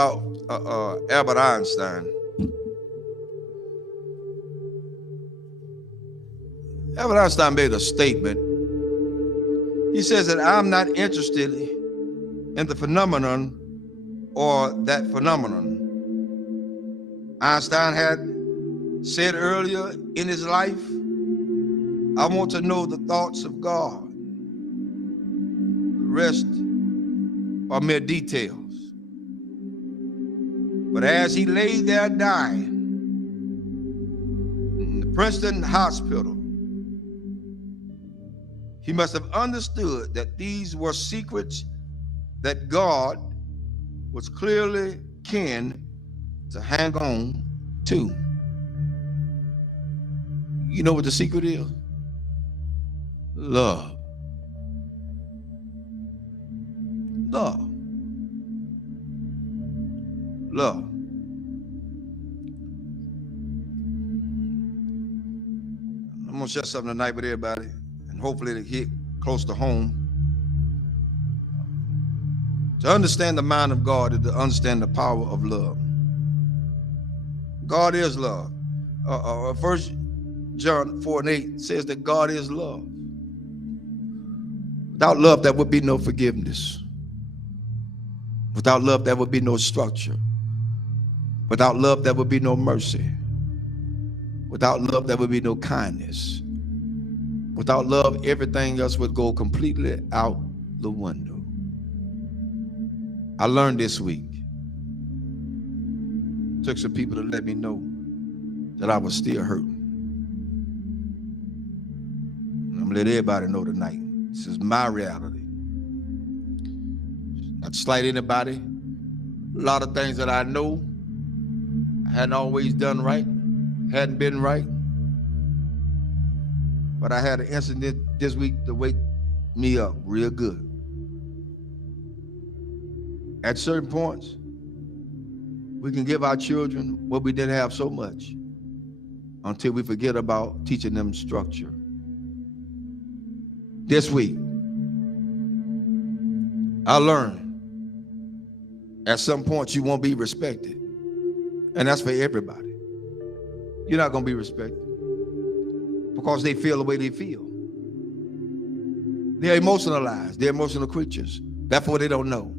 about Albert Einstein. Albert Einstein made a statement. He says that I'm not interested in the phenomenon or that phenomenon. Einstein had said earlier in his life, I want to know the thoughts of God. The rest are mere details. But as he lay there dying in the Princeton hospital, he must have understood that these were secrets that God was clearly keen to hang on to. You know what the secret is? Love. Love. Love. I'm going to share something tonight with everybody, and hopefully it'll hit close to home. To understand the mind of God is to understand the power of love. God is love. 1 John 4:8 says that God is love. Without love, there would be no forgiveness. Without love, there would be no structure. Without love, there would be no mercy. Without love, there would be no kindness. Without love, everything else would go completely out the window. I learned this week. Took some people to let me know that I was still hurting. And I'm gonna let everybody know tonight. This is my reality. Not to slight anybody. A lot of things that I know I hadn't always done right, hadn't been right. But I had an incident this week to wake me up real good. At certain points, we can give our children what we didn't have so much until we forget about teaching them structure. This week, I learned at some point you won't be respected. And that's for everybody. You're not going to be respected because they feel the way they feel. They're emotionalized. They're emotional creatures. Therefore, they don't know.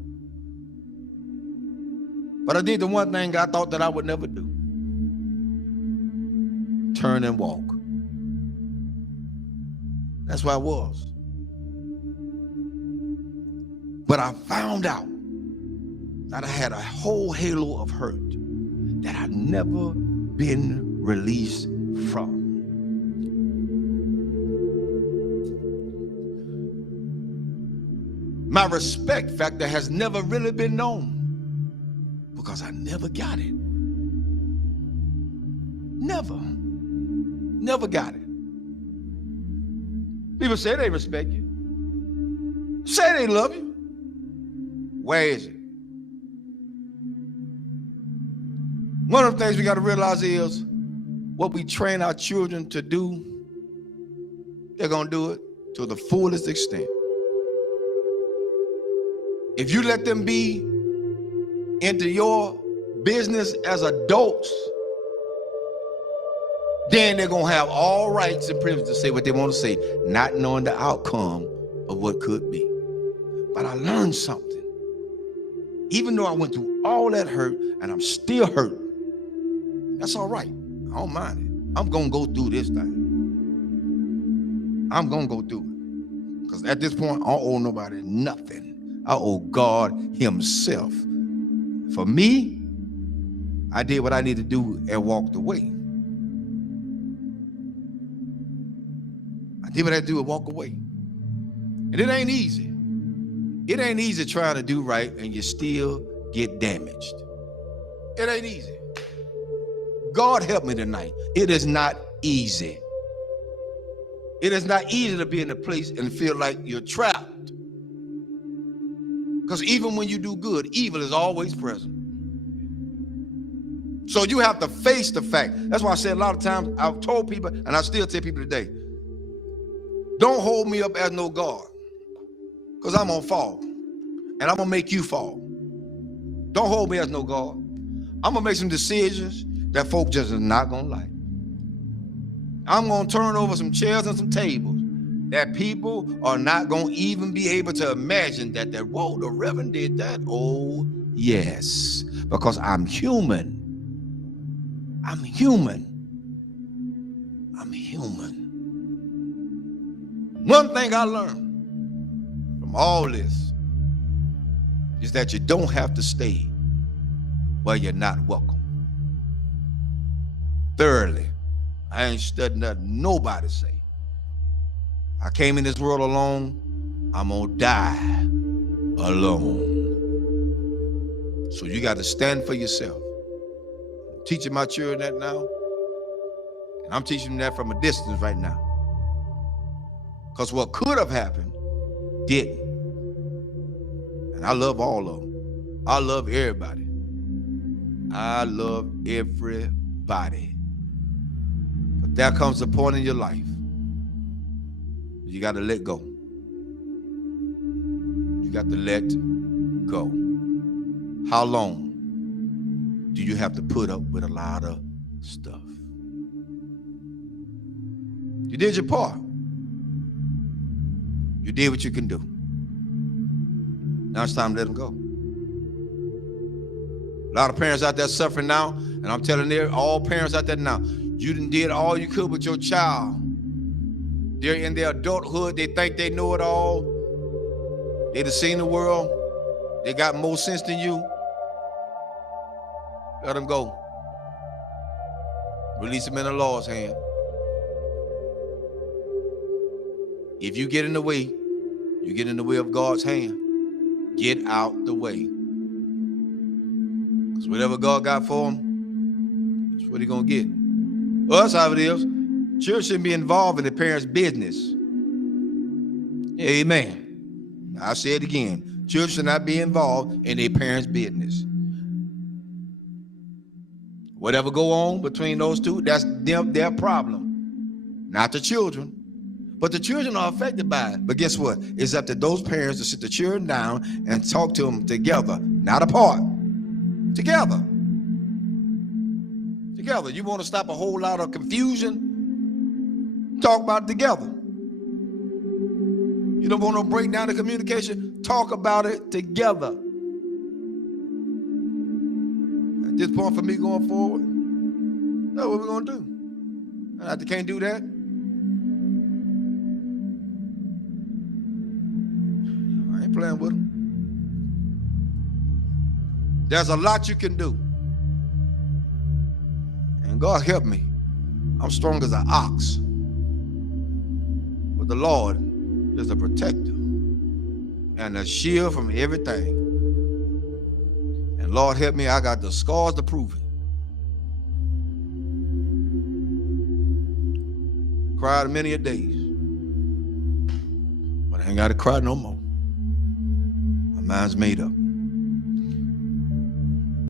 But I did the one thing I thought that I would never do. Turn and walk. That's where I was. But I found out that I had a whole halo of hurt that I'd never been released from. My respect factor has never really been known because I never got it. Never got it. People say they respect you. Say they love you. Where is it? One of the things we got to realize is what we train our children to do, they're going to do it to the fullest extent. If you let them be into your business as adults, then they're going to have all rights and privileges to say what they want to say, not knowing the outcome of what could be. But I learned something. Even though I went through all that hurt and I'm still hurting, that's all right. I don't mind it. I'm going to go through this thing. I'm going to go through it. Because at this point, I don't owe nobody nothing. I owe God himself. For me, I did what I needed to do and walked away. I did what I had to do and walk away. And it ain't easy. It ain't easy trying to do right and you still get damaged. It ain't easy. God help me tonight. It is not easy. It is not easy to be in a place and feel like you're trapped. Because even when you do good, evil is always present. So you have to face the fact. That's why I said a lot of times, I've told people, and I still tell people today, don't hold me up as no God. Because I'm going to fall. And I'm going to make you fall. Don't hold me as no God. I'm going to make some decisions that folk just is not going to like. I'm going to turn over some chairs and some tables that people are not going to even be able to imagine that, whoa, the Reverend did that. Oh, yes, because I'm human. I'm human. I'm human. One thing I learned from all this is that you don't have to stay where you're not welcome. Thirdly, I ain't studying nothing nobody say. I came in this world alone. I'm gonna die alone. So you got to stand for yourself. I'm teaching my children that now, and I'm teaching them that from a distance right now. Because what could have happened didn't. And I love all of them. I love everybody. I love everybody. But there comes a point in your life you got to let go. You got to let go. How long do you have to put up with a lot of stuff? You did your part. You did what you can do. Now it's time to let them go. A lot of parents out there suffering now, and I'm telling all parents out there now, you done did all you could with your child. They're in their adulthood. They think they know it all. They done seen the world. They got more sense than you. Let them go. Release them in the Lord's hand. If you get in the way, you get in the way of God's hand. Get out the way. Because whatever God got for them, that's what he's going to get. Well, that's how it is. Children shouldn't be involved in the parents' business. Amen. I'll say it again. Children should not be involved in their parents' business. Whatever go on between those two, that's their problem. Not the children. But the children are affected by it. But guess what? It's up to those parents to sit the children down and talk to them together, not apart. Together. Together. You want to stop a whole lot of confusion? Talk about it together. You don't want to break down the communication? Talk about it together. At this point for me going forward, that's what we're going to do. And if they can't do that, I ain't playing with them. There's a lot you can do. And God help me. I'm strong as an ox. But the Lord is a protector and a shield from everything. And Lord help me, I got the scars to prove it. Cried many a days. But I ain't got to cry no more. My mind's made up.